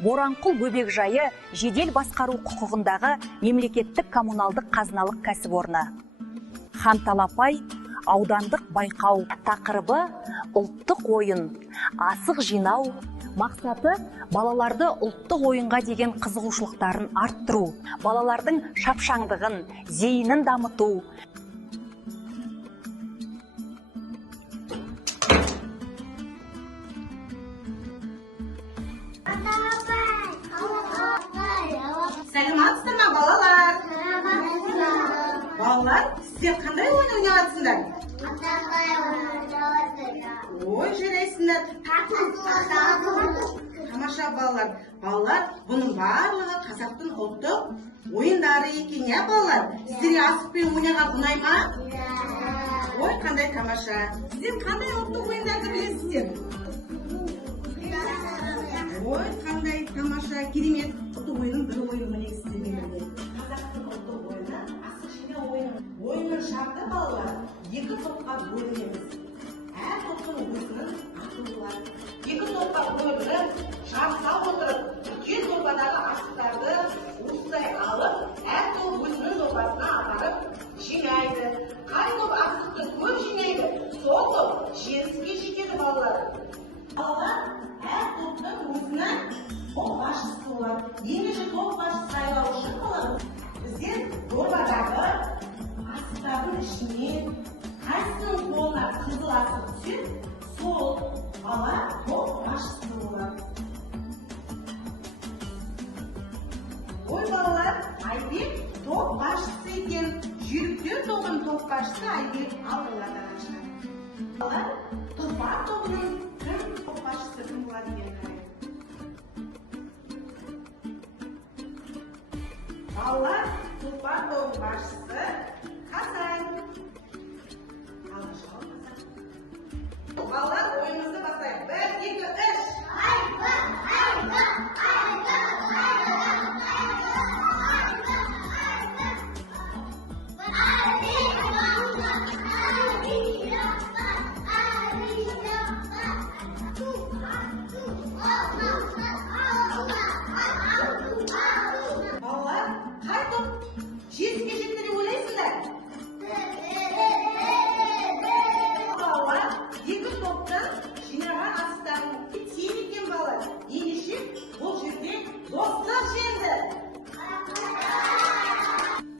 Боранқұл бөбекжайы жедел басқару құқығындағы мемлекеттік коммуналдық қазыналық кәсіпорны. Ханталапай аудандық байқау. Тақырыбы ұлттық ойын, асық жинау. Мақсаты балаларды ұлттық ойынға деген қызығушылықтарын арттыру, балалардың шапшаңдығын, зейінін дамыту. Сәлеметсіздер ме, балалар? Балалар, сіздер қандай ойын ойнаватсыңдар? Ой, жарайсыңдар. Тамаша балалар. Балалар, бұның барлығы қазақтың ұлттық ойындары екен, я балалар? Сіздерге асықпен ойнаған ұнай ма? Ой, қандай тамаша. Сіздер қандай ұлттық ойындарды білесіздер? Ой, қандай тамаша, керемет. Ұлттық ойынның бір ойыны міне сіздермен бірге. Қазақтың ұлттық ойыны асық жинау ойыны. Ойынның шарты балалар, екі топқа бөлінеміз. Әр топтың өзінің аты болады. Екі топқа бөлініп, жарыса отырып, үлкен дорбадағы асықтарды осылай алып, әр топ өзінің дорбасына апарып жинайды. Қай топ асықты көп жинайды, сол топ жеңіске жетеді балалар. Балалар әр топтың өзінің топ басшысы болады. Ендеше топ басшысы сайлау үшін балалар, біздер дорбадағы асықтардың ішіне қайсының қолына қызыл асық түссе, сол бала топ басшысы болады. Ой балалар, Айбек топ басшысы екен. Жүйріктер тобының топ басшысы Айбек алдылардан шығады. Балалар, тұлпар тобының кім топ басшысы кім болады екен қарайды. Балалар, тұлпар тобының басшысы Қасай.